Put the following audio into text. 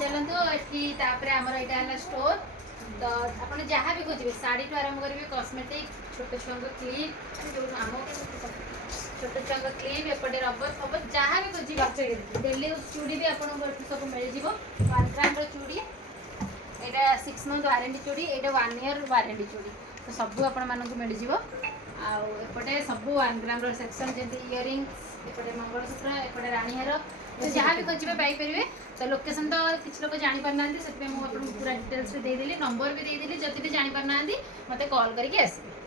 चलतु ये आमर यहाँ स्टोर तो आप जहाँ भी खोजे शाढ़ी ठूँ आरंभ करेंगे कस्मेटिक छोट छुआ क्लिप आम छोट छुआ क्लिप एपटे रबर फबर जहाँ भी खोजे डेली यूज चूड़ी भी आपको सब मिल जाव 1 ग्राम चूड़ी यहाँ 6 मंथ वारंटी चूड़ी यहाँ 1 ईयर वारंटी चूड़ी तो सबू आपण मानक मिल जाव आउटे सब 1 ग्राम सेक्शन जमी इयरिंग्स एपटे मंगलसूत्र एपटे राणीहार तो जहाँ भी खोजे पाइपर तो लोकेशन तो किसी लोग जापर ना से पूरा डिटेल्स भी देदेली नंबर भी देदेली जब भी जापर ना मत कॉल करके आसबे।